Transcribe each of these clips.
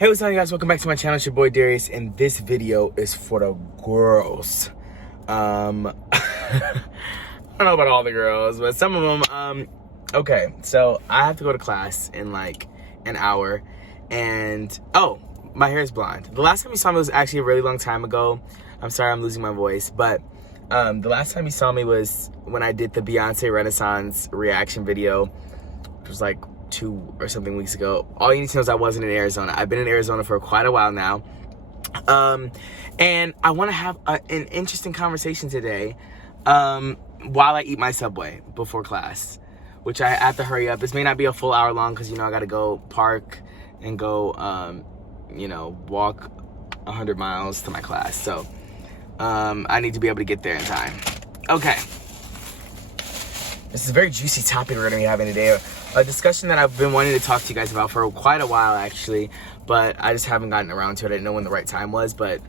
Hey, what's up, you guys? Welcome back to my channel. It's your boy Darius, and this video is for the girls. I don't know about all the girls, but some of them. Okay, so I have to go to class in like an hour, and oh, my hair is blonde. The last time you saw me was actually a really long time ago. I'm sorry, I'm losing my voice, but the last time you saw me was when I did the Beyonce Renaissance reaction video, which was like 2 or something weeks ago. All you need to know is I wasn't in Arizona. I've been in Arizona for quite a while now. And I want to have an interesting conversation today while I eat my Subway before class, which I have to hurry up. This may not be a full hour long because, you know, I got to go park and go, you know, walk 100 miles to my class. So I need to be able to get there in time. Okay. This is a very juicy topic we're going to be having today. A discussion that I've been wanting to talk to you guys about for quite a while, actually, but I just haven't gotten around to it. I didn't know when the right time was, but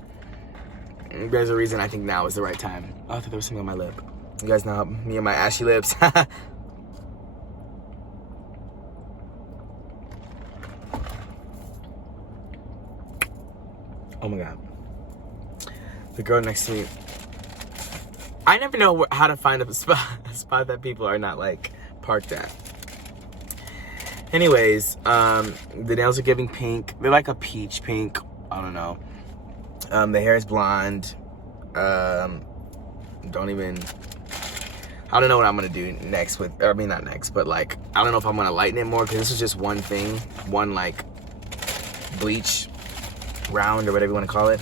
there's a reason I think now is the right time. Oh, I thought there was something on my lip. You guys know me and my ashy lips. Oh my God. The girl next to me. I never know how to find a spot that people are not, like, parked at. Anyways, the nails are giving pink. They're like a peach pink. I don't know. The hair is blonde. I don't know what I'm gonna do next with, I mean, not next, but like, I don't know if I'm gonna lighten it more because this is just one thing, one like bleach round or whatever you want to call it.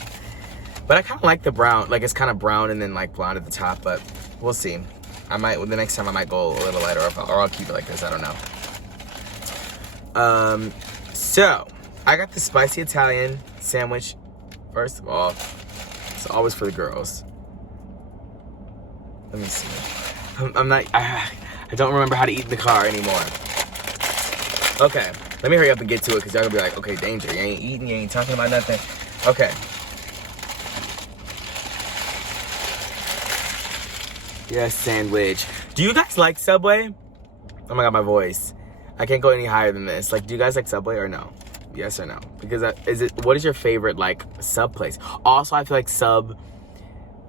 But I kind of like the brown, like it's kind of brown and then like blonde at the top, but we'll see. I might, the next time I might go a little lighter, or I'll keep it like this, I don't know. So I got the spicy Italian sandwich. First of all, it's always for the girls. Let me see. I don't remember how to eat in the car anymore. Okay, let me hurry up and get to it because y'all gonna be like, okay, danger, you ain't eating, you ain't talking about nothing. Okay. Yes, sandwich. Do you guys like Subway? Oh my God, my voice. I can't go any higher than this. Like, do you guys like Subway or no? Yes or no? Because what is your favorite, like, sub place? Also, I feel like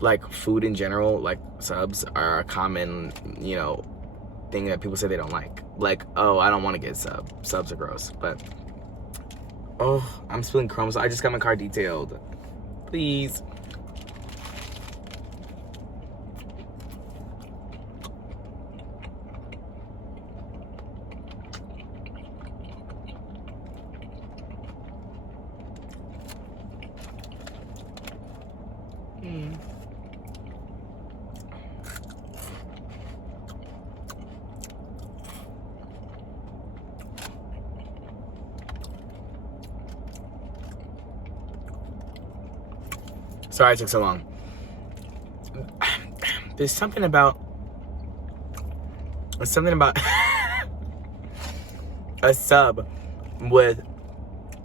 like, food in general, like, subs are a common, you know, thing that people say they don't like. Like, oh, I don't want to get subs are gross. But, oh, I'm spilling crumbs. I just got my car detailed. Please. Sorry it took so long. There's something about a sub with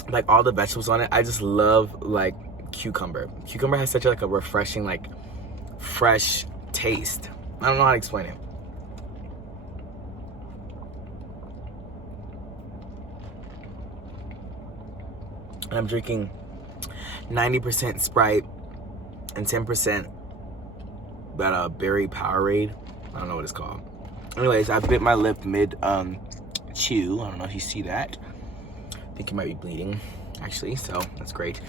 like all the vegetables on it. I just love like cucumber. Cucumber has such a, like a refreshing, like fresh taste. I don't know how to explain it. And I'm drinking 90% Sprite and 10% that berry Powerade. I don't know what it's called. Anyways, I bit my lip mid chew. I don't know if you see that. I think you might be bleeding, actually, so that's great.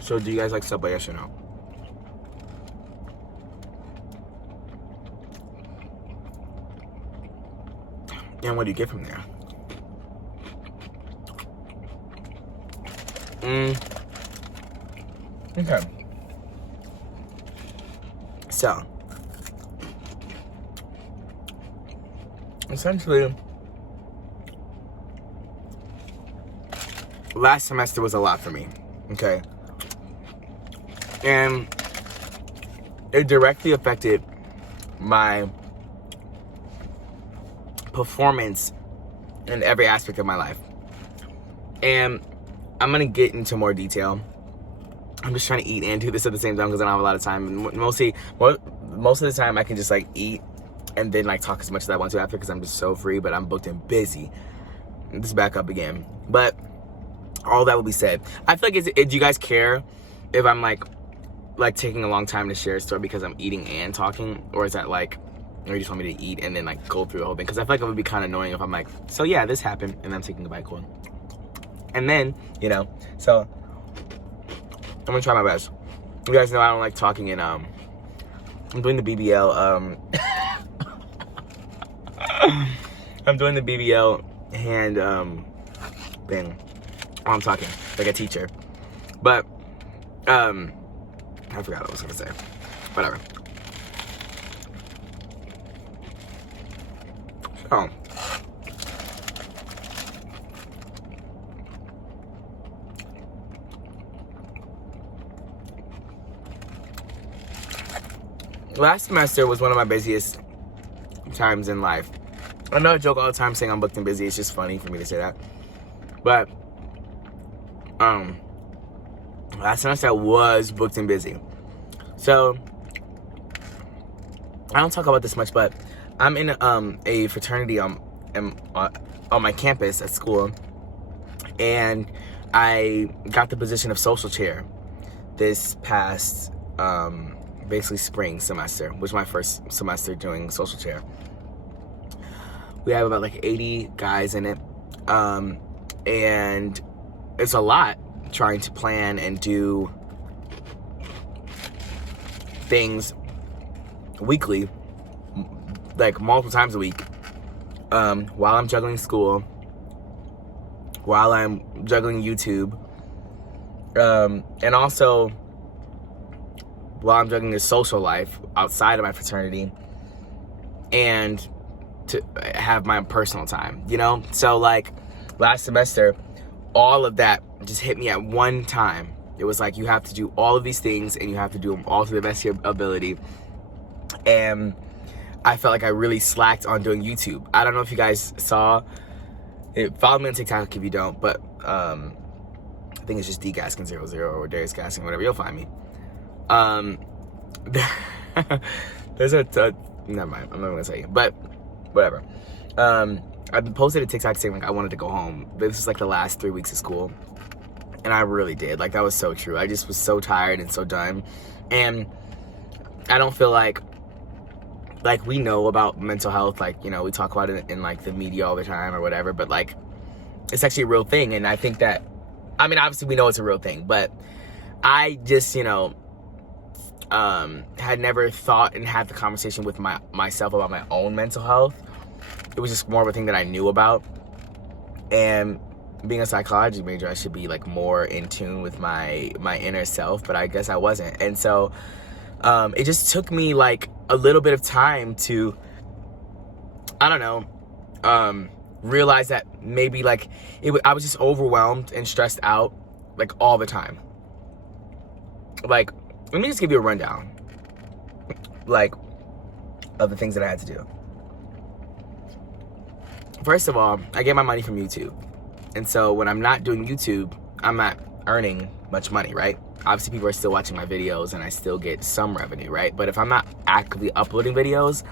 So do you guys like Subway, yes or no? And what do you get from there? Okay. So, essentially, last semester was a lot for me, okay? And it directly affected my performance in every aspect of my life. And I'm gonna get into more detail. I'm just trying to eat and do this at the same time because I don't have a lot of time. And mostly, most of the time I can just like eat and then like talk as much as I want to after because I'm just so free, but I'm booked and busy. This is back up again. But all that will be said. I feel like, do you guys care if I'm like taking a long time to share a story because I'm eating and talking? Or is that like, or you just want me to eat and then like go through the whole thing? Because I feel like it would be kind of annoying if I'm like, so yeah, this happened, and I'm taking a bite one. And then, you know, so I'm gonna try my best. You guys know I don't like talking, and I'm doing the BBL, I'm doing the BBL hand thing while I'm talking, like a teacher. But I forgot what I was gonna say. Whatever. So last semester was one of my busiest times in life. I know I joke all the time saying I'm booked and busy. It's just funny for me to say that. But last semester I was booked and busy. So I don't talk about this much, but I'm in a fraternity on my campus at school, and I got the position of social chair this past basically spring semester, which was my first semester doing social chair. We have about like 80 guys in it, and it's a lot trying to plan and do things weekly, like multiple times a week, while I'm juggling school, while I'm juggling YouTube, and also while I'm juggling the social life outside of my fraternity, and to have my personal time, you know? So like last semester, all of that just hit me at one time. It was like, you have to do all of these things and you have to do them all to the best of your ability. And I felt like I really slacked on doing YouTube. I don't know if you guys saw it. Follow me on TikTok if you don't, but I think it's just dgaskin00 or Darius Gaskin, whatever, you'll find me. There's never mind, I'm not gonna tell you, but whatever. I've posted a TikTok saying like I wanted to go home. This is like the last 3 weeks of school, and I really did. Like, that was so true. I just was so tired and so done, and I don't feel like we know about mental health, like, you know, we talk about it in like the media all the time or whatever, but like it's actually a real thing. And I think that, I mean, obviously we know it's a real thing, but I just, you know, had never thought and had the conversation with myself about my own mental health. It was just more of a thing that I knew about. And being a psychology major, I should be like more in tune with my inner self, but I guess I wasn't. And so it just took me like a little bit of time to, I don't know, realize that maybe like I was just overwhelmed and stressed out like all the time. Like, let me just give you a rundown, like, of the things that I had to do. First of all, I get my money from YouTube. And so when I'm not doing YouTube, I'm not earning much money, right? Obviously, people are still watching my videos and I still get some revenue, right? But if I'm not actively uploading videos,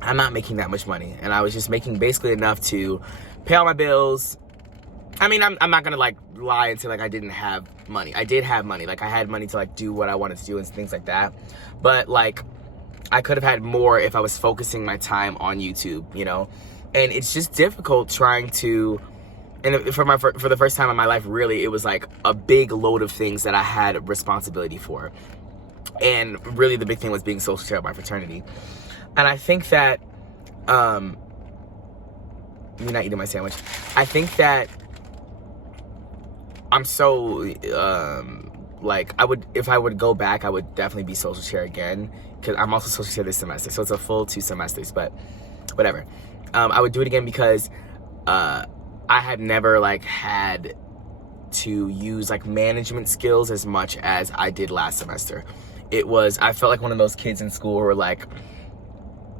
I'm not making that much money. And I was just making basically enough to pay all my bills. I mean, I'm not gonna like lie and say like I didn't have money. I did have money. Like, I had money to like do what I wanted to do and things like that. But like, I could have had more if I was focusing my time on YouTube, you know? And it's just difficult trying to, and for the first time in my life, really, it was like a big load of things that I had responsibility for. And really the big thing was being social chair of my fraternity. And I think that, you're not eating my sandwich. I think that I'm so, like, if I would go back, I would definitely be social chair again, because I'm also social chair this semester, so it's a full 2 semesters, but whatever. I would do it again because I had never like had to use like management skills as much as I did last semester. I felt like one of those kids in school who were like,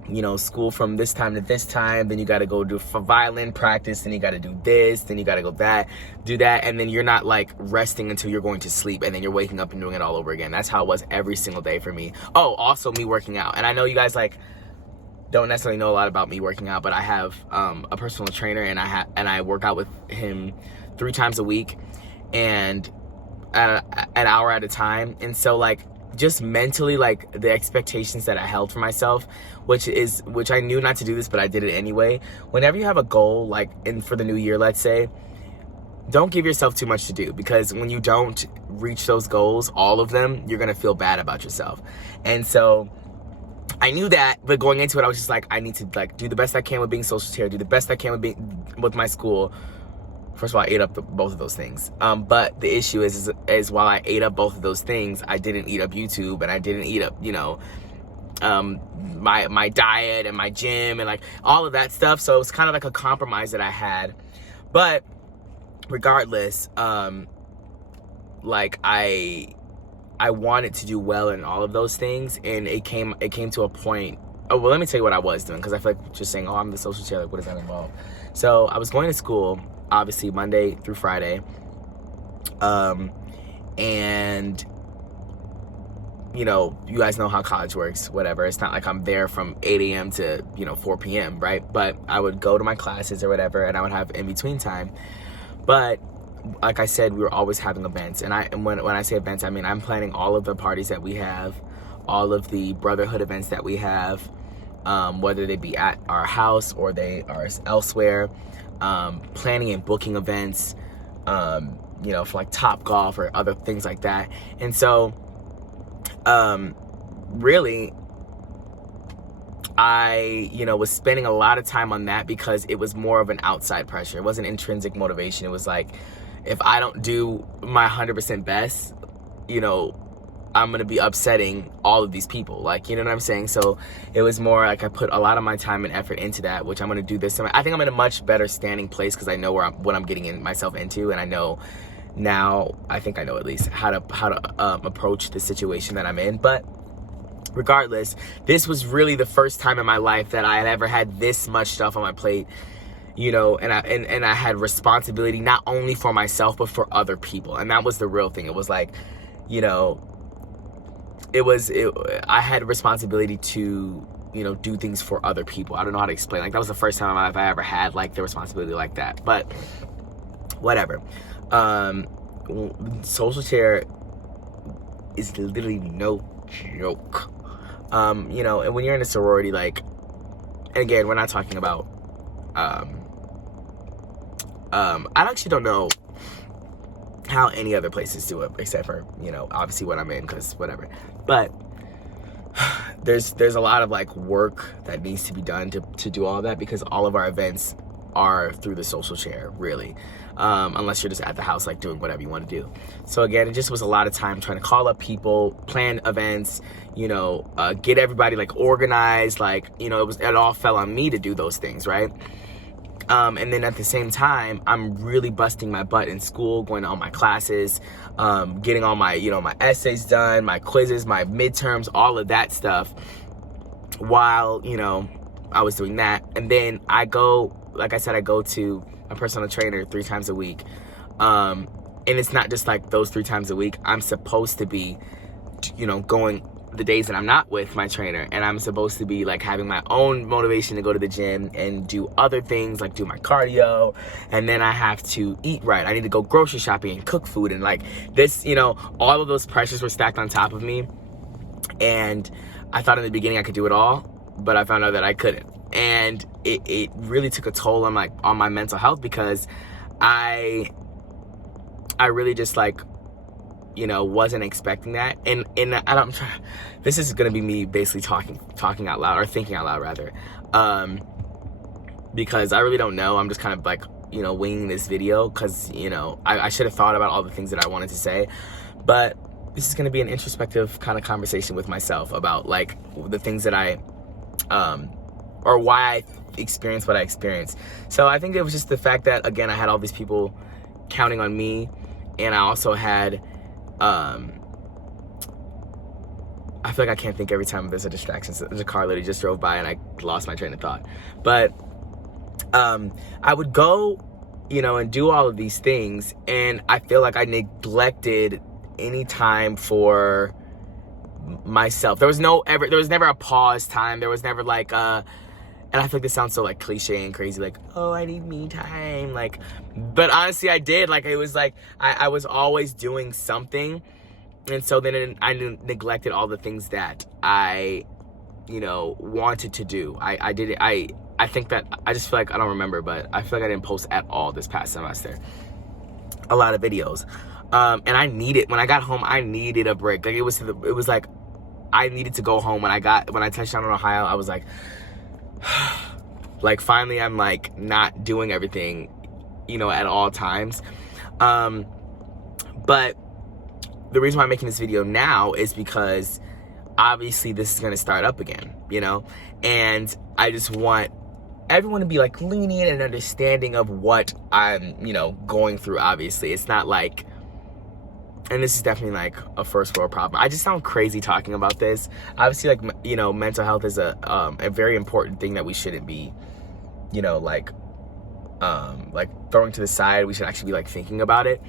you know, school from this time to this time, then you got to go do violin practice, then you got to do this, then you got to go do that, and then you're not like resting until you're going to sleep, and then you're waking up and doing it all over again. That's how it was every single day for me. Oh, also me working out. And I know you guys like don't necessarily know a lot about me working out, but I have a personal trainer, and I work out with him 3 times a week, and an hour at a time. And so like just mentally, like the expectations that I held for myself, which I knew not to do this, but I did it anyway. Whenever you have a goal, like for the new year, let's say, don't give yourself too much to do, because when you don't reach those goals, all of them, you're gonna feel bad about yourself. And so I knew that, but going into it, I was just like, I need to like do the best I can with being social chair, do the best I can with my school. First of all, I ate up both of those things. But the issue is while I ate up both of those things, I didn't eat up YouTube, and I didn't eat up, you know, my diet and my gym and like all of that stuff. So it was kind of like a compromise that I had. But regardless, like I wanted to do well in all of those things, and it came to a point. Oh, well, let me tell you what I was doing, because I feel like just saying, oh, I'm the social chair, like what does that involve? So I was going to school, obviously Monday through Friday, and you know, you guys know how college works, whatever. It's not like I'm there from 8 a.m. to, you know, 4 p.m., right? But I would go to my classes or whatever, and I would have in between time. But like I said, we were always having events, and when I say events, I mean I'm planning all of the parties that we have, all of the brotherhood events that we have, whether they be at our house or they are elsewhere, planning and booking events, you know, for like Topgolf or other things like that. And so, really, I, you know, was spending a lot of time on that because it was more of an outside pressure. It wasn't intrinsic motivation. It was like, if I don't do my 100% best, you know, I'm going to be upsetting all of these people. Like, you know what I'm saying? So it was more like I put a lot of my time and effort into that, which I'm going to do this time. I think I'm in a much better standing place because I know what I'm getting myself into. And I know now, I think I know at least how to approach the situation that I'm in. But regardless, this was really the first time in my life that I had ever had this much stuff on my plate. You know, and I had responsibility not only for myself, but for other people. And that was the real thing. It was like, you know, I had responsibility to, you know, do things for other people. I don't know how to explain. Like, that was the first time in my life I ever had, like, the responsibility like that. But whatever. Social chair is literally no joke. You know, and when you're in a sorority, like, and again, we're not talking about, I actually don't know how any other places do it, except for, you know, obviously what I'm in, because whatever. But there's a lot of like work that needs to be done to do all of that, because all of our events are through the social chair, really, unless you're just at the house like doing whatever you want to do. So again, it just was a lot of time trying to call up people, plan events, you know, get everybody like organized, like, you know, it all fell on me to do those things, right? And then at the same time, I'm really busting my butt in school, going to all my classes, getting all my, you know, my essays done, my quizzes, my midterms, all of that stuff, while, you know, I was doing that. And then I go, like I said, I go to a personal trainer 3 times a week. And it's not just like those 3 times a week. I'm supposed to be, you know, going the days that I'm not with my trainer, and I'm supposed to be like having my own motivation to go to the gym and do other things, like do my cardio, and then I have to eat right. I need to go grocery shopping and cook food, and like this, you know, all of those pressures were stacked on top of me. And I thought in the beginning I could do it all, but I found out that I couldn't. And it really took a toll on my mental health, because I really just like, you know, wasn't expecting that. And I'm trying, this is gonna be me basically talking out loud, or thinking out loud rather, because I really don't know. I'm just kind of like, you know, winging this video, because, you know, I should have thought about all the things that I wanted to say. But this is gonna be an introspective kind of conversation with myself about like the things that I or why I experienced what I experienced. So I think it was just the fact that, again, I had all these people counting on me, and I also had I feel like I can't think every time there's a distraction. So the car literally just drove by and I lost my train of thought. But I would go, you know, and do all of these things, and I feel like I neglected any time for myself. There was never a pause time. There was never like and I feel like this sounds so like cliche and crazy, like, oh, I need me time, like, but honestly I did. Like, it was like I was always doing something, and so then I neglected all the things that I, you know, wanted to do. I did it. I think that I just feel like, I don't remember, but I feel like I didn't post at all this past semester. A lot of videos. And I needed, when I got home, I needed a break. Like, it was like, I needed to go home. When I touched down in Ohio, I was like, like, finally I'm like not doing everything, you know, at all times. But the reason why I'm making this video now is because obviously this is going to start up again, you know, and I just want everyone to be like lenient and understanding of what I'm, you know, going through. Obviously it's not like, and this is definitely like a first world problem. I just sound crazy talking about this. Obviously, like, you know, mental health is a very important thing that we shouldn't be, you know, like throwing to the side. We should actually be like thinking about it.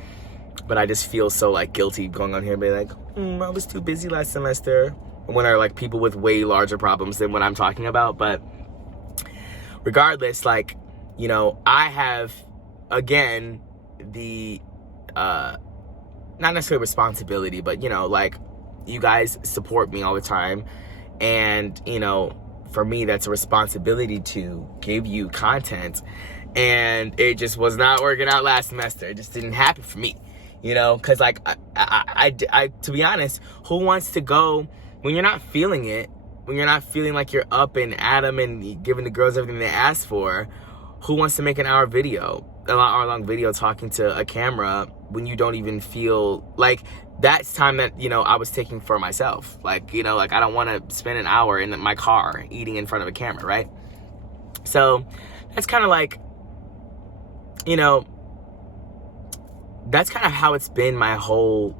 But I just feel so like guilty going on here and being like, I was too busy last semester, when there are like people with way larger problems than what I'm talking about. But regardless, like, you know, I have, again, the not necessarily responsibility, but, you know, like, you guys support me all the time, and, you know, for me that's a responsibility to give you content, and it just was not working out last semester. It just didn't happen for me, you know, because like I to be honest, who wants to go when you're not feeling it, when you're not feeling like you're up and at 'em and giving the girls everything they ask for? Who wants to make an hour long video talking to a camera when you don't even feel like that's time that, you know, I was taking for myself? Like, you know, like, I don't want to spend an hour in my car eating in front of a camera, right? So that's kind of like, you know, that's kind of how it's been my whole,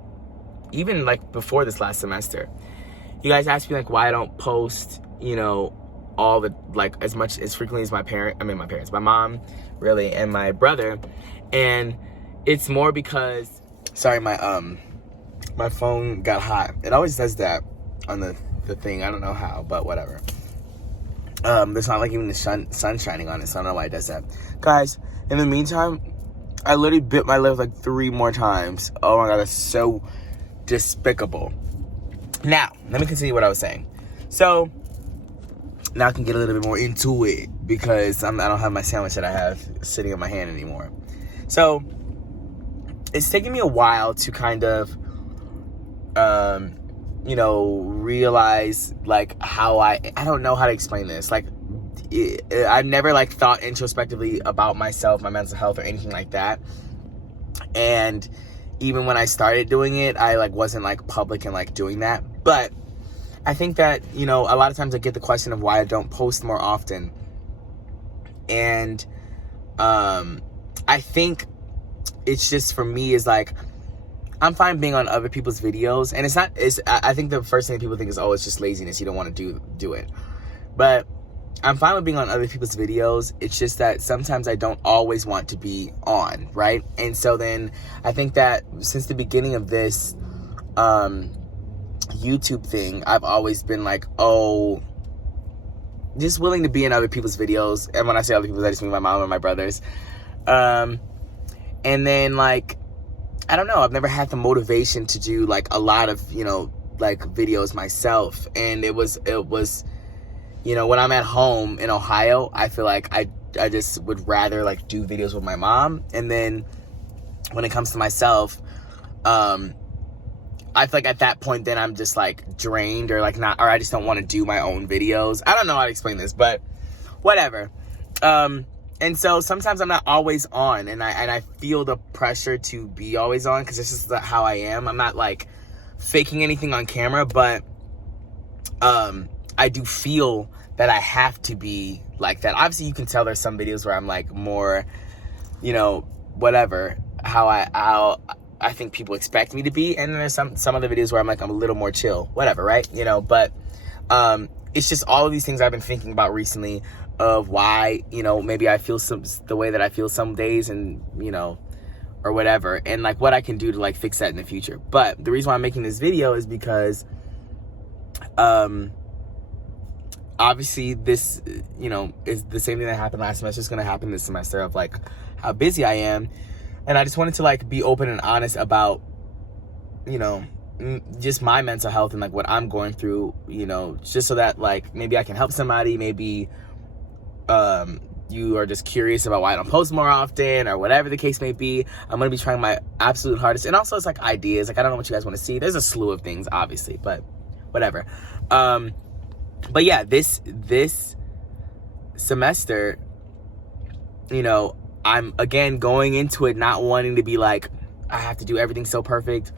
even like before this last semester. You guys ask me like why I don't post, you know, all the, like, as frequently as my mom, really, and my brother. And it's more because, sorry, my phone got hot. It always does that on the thing. I don't know how, but whatever. There's not like even the sun shining on it, so I don't know why it does that. Guys, in the meantime, I literally bit my lip like 3 more times. Oh my God, that's so despicable. Now, let me continue what I was saying. So, now I can get a little bit more into it, because I don't have my sandwich that I have sitting in my hand anymore. So, it's taken me a while to kind of, you know, realize, like, how I don't know how to explain this. Like, I've never, like, thought introspectively about myself, my mental health, or anything like that. And even when I started doing it, I, like, wasn't, like, public and, like, doing that. But I think that, you know, a lot of times I get the question of why I don't post more often. And I think it's just, for me, is like, I'm fine being on other people's videos. And I think the first thing people think is, oh, it's just laziness. You don't want to do it. But I'm fine with being on other people's videos. It's just that sometimes I don't always want to be on, right? And so then I think that since the beginning of this YouTube thing, I've always been like, oh, just willing to be in other people's videos. And when I say other people's, I just mean my mom and my brothers. And then, like, I don't know, I've never had the motivation to do, like, a lot of, you know, like, videos myself. And it was, you know, when I'm at home in Ohio, I feel like I just would rather, like, do videos with my mom. And then when it comes to myself, I feel like at that point, then I'm just, like, drained, or, like, not, or I just don't want to do my own videos. I don't know how to explain this, but whatever. And so sometimes I'm not always on, and I feel the pressure to be always on, because this is how I am. I'm not, like, faking anything on camera, but I do feel that I have to be like that. Obviously, you can tell there's some videos where I'm, like, more, you know, whatever, how I think people expect me to be. And then there's some other videos where I'm like, I'm a little more chill, whatever, right? You know, but it's just all of these things I've been thinking about recently of why, you know, maybe I feel the way that I feel some days, and, you know, or whatever, and like what I can do to like fix that in the future. But the reason why I'm making this video is because obviously this, you know, is the same thing that happened last semester is going to happen this semester, of like how busy I am. And I just wanted to like be open and honest about, you know, just my mental health and like what I'm going through, you know, just so that like maybe I can help somebody. Maybe you are just curious about why I don't post more often, or whatever the case may be. I'm going to be trying my absolute hardest. And also it's like ideas. Like, I don't know what you guys want to see. There's a slew of things, obviously, but whatever. But yeah, this semester, you know, I'm again going into it not wanting to be like, I have to do everything so perfect,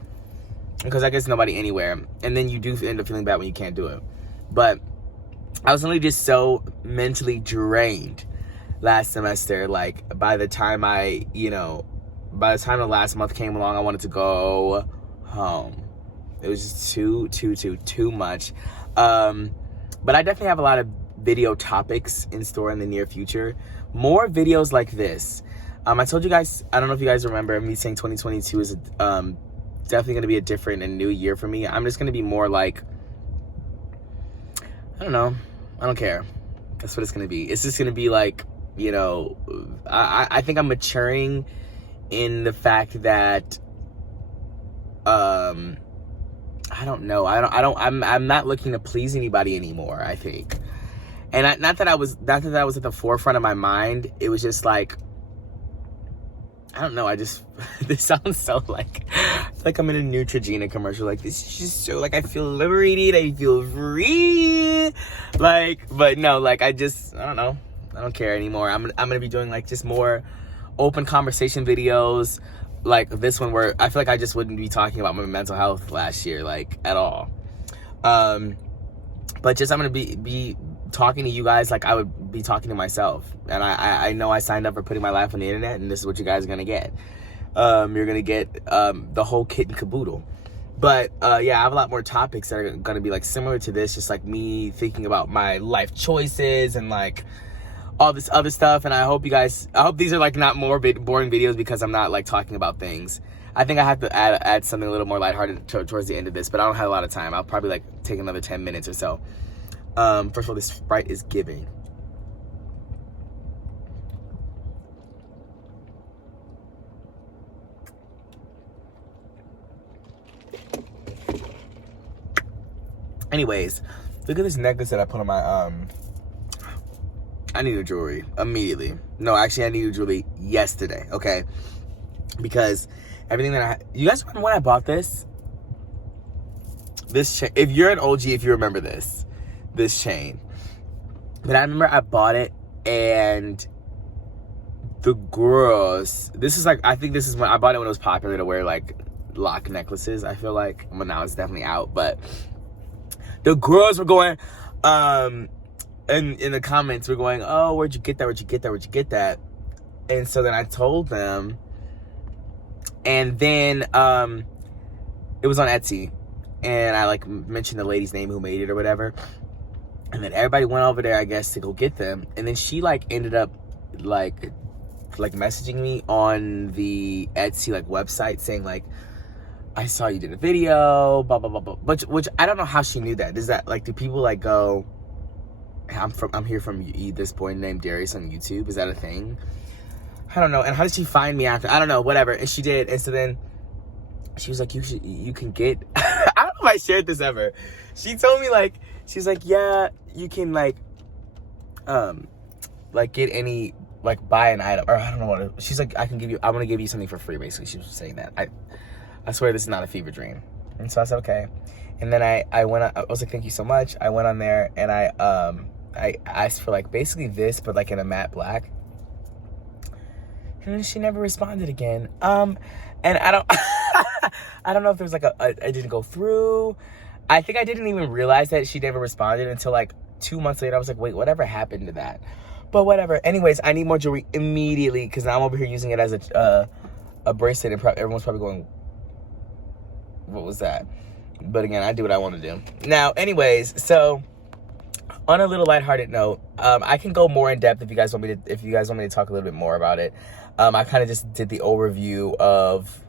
because I guess nobody anywhere. And then you do end up feeling bad when you can't do it. But I was only just so mentally drained last semester. Like, by the time the last month came along, I wanted to go home. It was just too much. But I definitely have a lot of video topics in store in the near future. More videos like this. I told you guys, I don't know if you guys remember me saying 2022 is definitely going to be a different and new year for me. I'm just going to be more like, I don't know. I don't care. That's what it's going to be. It's just going to be like, you know, I think I'm maturing in the fact that, I don't know. I'm not looking to please anybody anymore, I think. And not that that was at the forefront of my mind. It was just like, I don't know. This sounds so like I'm in a Neutrogena commercial. Like, this is just so, like, I feel liberated. I feel free. Like, but no, like, I don't know. I don't care anymore. I'm going to be doing like just more open conversation videos, like this one, where I feel like I just wouldn't be talking about my mental health last year, like, at all. But just, I'm going to be talking to you guys like I would be talking to myself. And I know I signed up for putting my life on the internet, and this is what you guys are going to get. You're going to get the whole kit and caboodle. But yeah, I have a lot more topics that are going to be like similar to this, just like me thinking about my life choices and like all this other stuff. And I hope these are like not more boring videos, because I'm not like talking about things. I think I have to add something a little more lighthearted towards the end of this, but I don't have a lot of time. I'll probably like take another 10 minutes or so. First of all, this Sprite is giving. Anyways, look at this necklace that I put on my, I need new jewelry immediately. No, actually, I need new jewelry yesterday, okay? Because everything that you guys remember when I bought this? This chain, if you're an OG, if you remember this chain. But I remember I bought it, and the girls, I think this is when I bought it, when it was popular to wear like lock necklaces, I feel like. Well, now it's definitely out, but the girls were going, and in the comments were going, oh, where'd you get that? And so then I told them, and then it was on Etsy, and I like mentioned the lady's name who made it or whatever, and then everybody went over there, I guess, to go get them. And then she like ended up like messaging me on the Etsy like website saying like, I saw you did a video, blah blah blah blah. Which I don't know how she knew that. Does that like, do people like go, I'm here from this boy named Darius on YouTube? Is that a thing? I don't know. And how did she find me after? I don't know. Whatever. And she did. And so then she was like, you can get. I don't know if I shared this ever. She told me like, she's like, yeah, you can like get any, like buy an item, or I don't know what. She's like, I want to give you something for free. Basically, she was saying that. I swear this is not a fever dream. And so I said, okay. And then I was like, thank you so much. I went on there, and I asked for like basically this, but like in a matte black. And then she never responded again. And I don't I don't know if there's like I didn't go through. I think I didn't even realize that she never responded until like 2 months later. I was like, wait, whatever happened to that? But whatever. Anyways, I need more jewelry immediately, because now I'm over here using it as a bracelet, and everyone's probably going, what was that? But again, I do what I want to do. Now, anyways, so on a little lighthearted note, I can go more in depth if you guys want me to talk a little bit more about it. I kind of just did the overview of.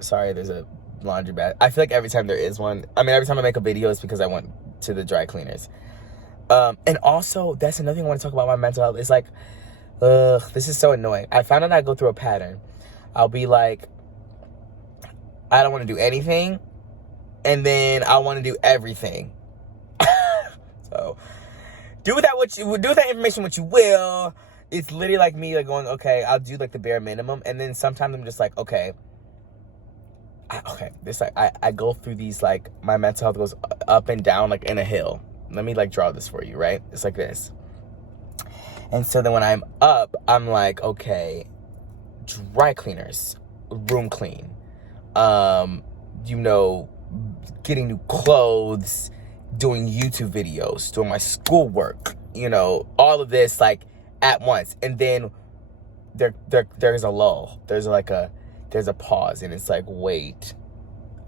Sorry, there's a laundry bag. I feel like every time there is one. I mean, every time I make a video, it's because I went to the dry cleaners. And also, that's another thing I want to talk about my mental health. It's like, this is so annoying. I found out I go through a pattern. I'll be like, I don't want to do anything, and then I want to do everything. So, do with that information what you will. It's literally like me, like going, okay, I'll do like the bare minimum, and then sometimes I'm just like, okay. This like I go through these, like, my mental health goes up and down like in a hill. Let me like draw this for you, right? It's like this. And so then when I'm up, I'm like, okay, dry cleaners, room clean, you know, getting new clothes, doing YouTube videos, doing my schoolwork, you know, all of this like at once. And then there's a lull. There's a pause, and it's like, wait,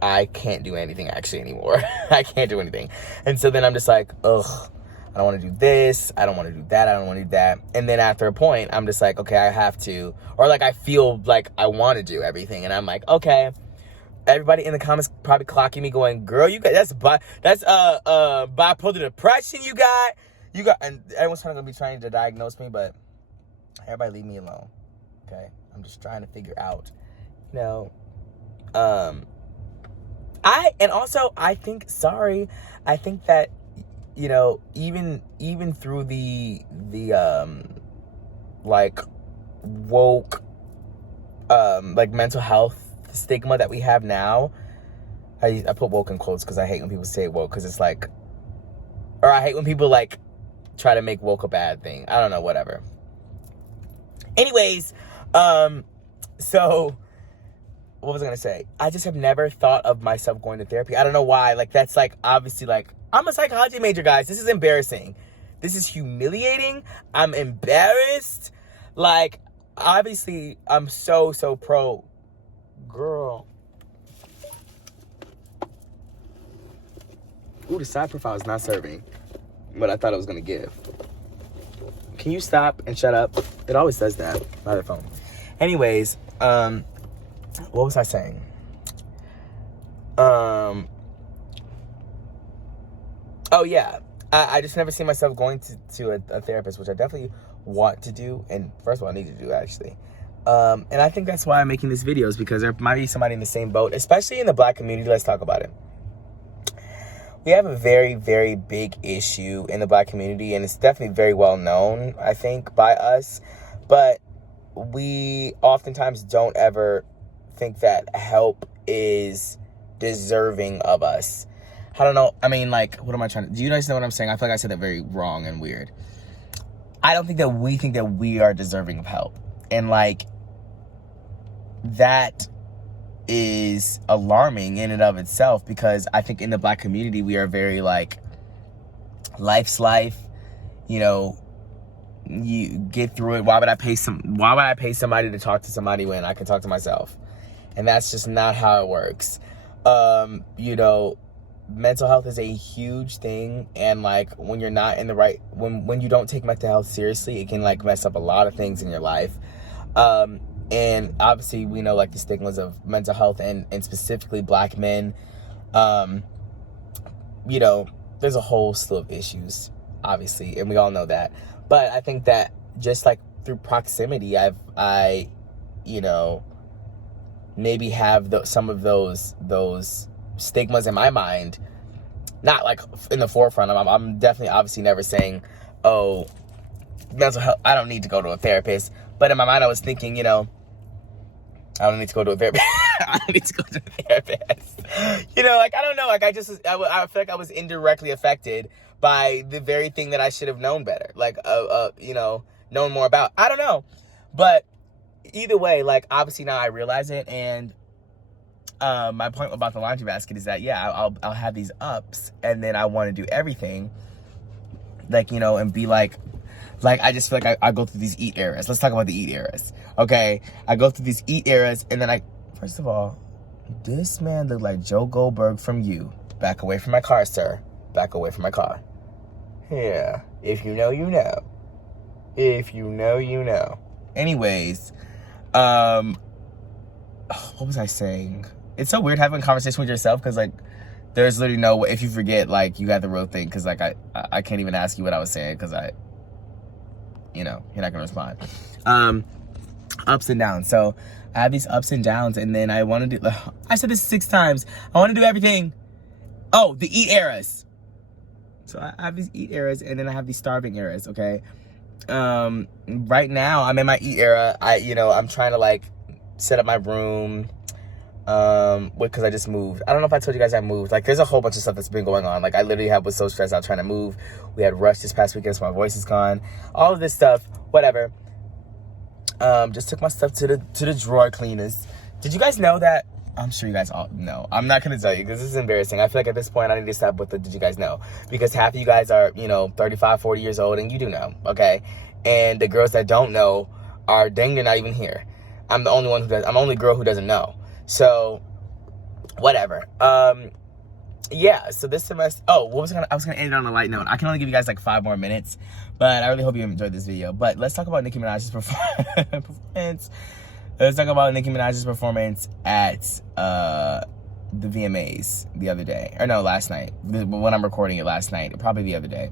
I can't do anything actually anymore. I can't do anything. And so then I'm just like, ugh, I don't want to do this. I don't want to do that. I don't want to do that. And then after a point, I'm just like, okay, I have to, or like I feel like I want to do everything. And I'm like, okay. Everybody in the comments probably clocking me going, girl, you got, that's bipolar depression you got, and everyone's gonna be trying to diagnose me, but everybody leave me alone, okay? I'm just trying to figure out, you know, I think that, you know, even through the like woke, like mental health stigma that we have now, I put woke in quotes because I hate when people say woke, because it's like, or I hate when people like try to make woke a bad thing. I don't know, whatever. Anyways, so what was I gonna say? I just have never thought of myself going to therapy. I don't know why. Like, that's like, obviously, like, I'm a psychology major, guys. This is embarrassing. This is humiliating. I'm embarrassed. Like, obviously, I'm so pro. Girl. Ooh, the side profile is not serving what I thought it was gonna give. Can you stop and shut up? It always says that by the phone. Anyways, what was I saying? Oh yeah, I just never see myself going to a therapist, which I definitely want to do, and first of all, I need to do, actually. And I think that's why I'm making these videos, because there might be somebody in the same boat, especially in the Black community. Let's talk about it. We have a very, very big issue in the Black community, and it's definitely very well known, I think, by us. But we oftentimes don't ever think that help is deserving of us. I don't know. I mean, like, what am I trying to... Do you guys know what I'm saying? I feel like I said that very wrong and weird. I don't think that we think that we are deserving of help. And, like, that is alarming in and of itself, because I think in the Black community, we are very, like, life's life, you know, you get through it. Why would I pay somebody to talk to somebody when I can talk to myself? And that's just not how it works. You know, mental health is a huge thing, and like, when you're not in the right, when you don't take mental health seriously, it can like mess up a lot of things in your life. And obviously we know like the stigmas of mental health and specifically Black men. You know, there's a whole slew of issues, obviously, and we all know that. But I think that just like through proximity, I you know, maybe have some of those stigmas in my mind, not like in the forefront. I'm definitely obviously never saying, oh, mental health, I don't need to go to a therapist. But in my mind, I was thinking, you know, I don't need to go to a therapist. I don't need to go to a therapist. You know, like, I don't know. Like, I feel like I was indirectly affected by the very thing that I should have known better. Like, you know, known more about. I don't know. But either way, like, obviously now I realize it. And my point about the laundry basket is that, yeah, I'll have these ups, and then I want to do everything. Like, you know, and be like, I just feel like I go through these eat eras. Let's talk about the eat eras. Okay? I go through these eat eras, and then first of all, This man looked like Joe Goldberg from You. Back away from my car, sir. Back away from my car. Yeah. If you know, you know. If you know, you know. Anyways, what was I saying? It's so weird having a conversation with yourself because, like, there's literally no, if you forget, like, you got the real thing, because, like, I can't even ask you what I was saying because you're not going to respond. Ups and downs. So I have these ups and downs, and then I want to do, I said this 6 times. I want to do everything. Oh, the eat eras. So I have these eat eras, and then I have these starving eras, okay? Right now, I'm in my eat era. I'm trying to, like, set up my room, because I just moved. I don't know if I told you guys I moved. Like, there's a whole bunch of stuff that's been going on. Like, I literally was so stressed out trying to move. We had Rush this past weekend, so my voice is gone. All of this stuff, whatever. Just took my stuff to the drawer cleaners. Did you guys know that? I'm sure you guys all know. I'm not going to tell you because this is embarrassing. I feel like at this point I need to stop with the did you guys know? Because half of you guys are, 35, 40 years old, and you do know, okay? And the girls that don't know are dang near not even here. I'm the only one I'm the only girl who doesn't know. So, whatever. Yeah, so this semester, I was gonna end it on a light note. I can only give you guys like 5 more minutes, but I really hope you enjoyed this video. But let's talk about Nicki Minaj's performance. Let's talk about Nicki Minaj's performance at the VMAs the other day. Or no, last night. When I'm recording it last night. Probably the other day.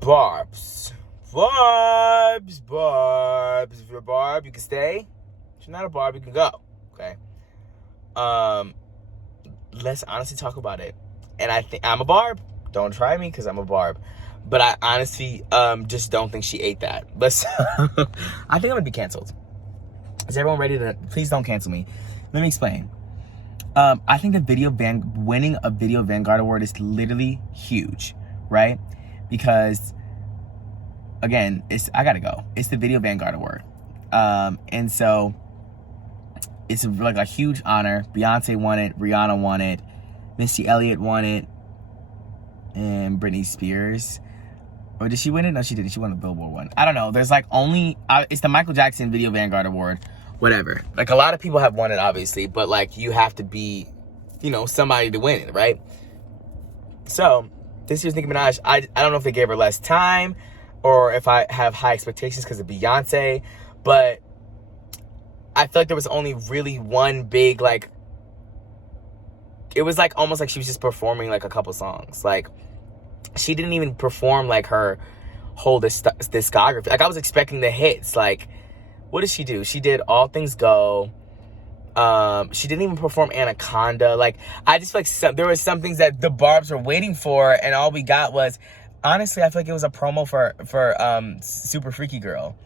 Barbs. If you're a barb, you can stay. If you're not a barb, you can go. Okay? Let's honestly talk about it. And I think I'm a barb. Don't try me because I'm a barb. But I honestly just don't think she ate that. I think I'm going to be canceled. Is everyone ready to... Please don't cancel me. Let me explain. I think winning a Video Vanguard Award is literally huge, right? Because, again, I got to go. It's the Video Vanguard Award. And so, it's like a huge honor. Beyonce won it. Rihanna won it. Missy Elliott won it. And Britney Spears. Or did she win it? No, she didn't. She won the Billboard one. I don't know. There's like only... it's the Michael Jackson Video Vanguard Award. Whatever. Like, a lot of people have won it, obviously. But, like, you have to be, somebody to win it, right? So, this year's Nicki Minaj, I don't know if they gave her less time or if I have high expectations because of Beyonce. But I feel like there was only really one big, like... It was, like, almost like she was just performing, like, a couple songs. Like... She didn't even perform, like, her whole discography. Like, I was expecting the hits. Like, what did she do? She did All Things Go. She didn't even perform Anaconda. Like, I just feel like there was some things that the barbs were waiting for, and all we got was... Honestly, I feel like it was a promo for Super Freaky Girl.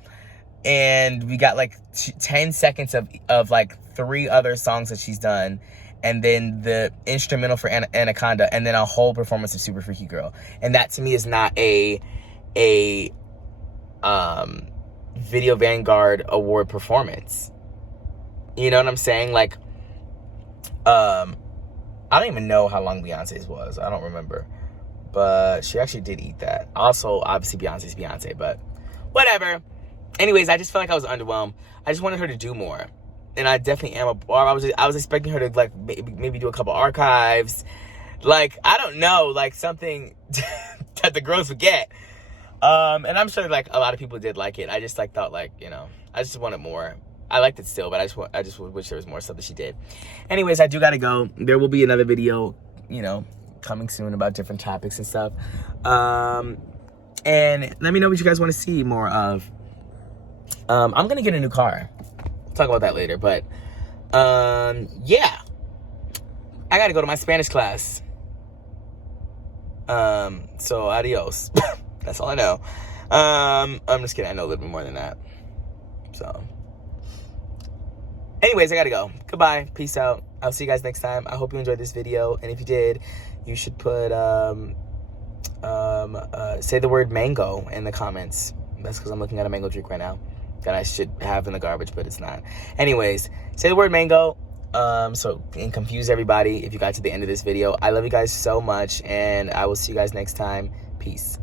And we got, like, 10 seconds of like, 3 other songs that she's done. And then the instrumental for Anaconda, and then a whole performance of Super Freaky Girl. And that, to me, is not a Video Vanguard Award performance. You know what I'm saying? Like, I don't even know how long Beyonce's was. I don't remember. But she actually did eat that. Also, obviously, Beyonce's Beyonce, but whatever. Anyways, I just felt like I was underwhelmed. I just wanted her to do more. And I definitely am a barb. I was expecting her to, like, maybe do a couple archives. Like, I don't know, like, something that the girls would get. And I'm sure, like, a lot of people did like it. I just, like, thought, like, I just wanted more. I liked it still, but I just wish there was more stuff that she did. Anyways, I do gotta go. There will be another video, coming soon about different topics and stuff. And let me know what you guys want to see more of. I'm gonna get a new car. Talk about that later, but yeah, I gotta go to my Spanish class. So adios. That's all I know. I'm just kidding. I know a little bit more than that. So anyways, I gotta go. Goodbye. Peace out. I'll see you guys next time. I hope you enjoyed this video, and if you did, you should put say the word mango in the comments. That's because I'm looking at a mango drink right now that I should have in the garbage, but it's not. Anyways, say the word mango, and confuse everybody if you got to the end of this video. I love you guys so much, and I will see you guys next time. Peace.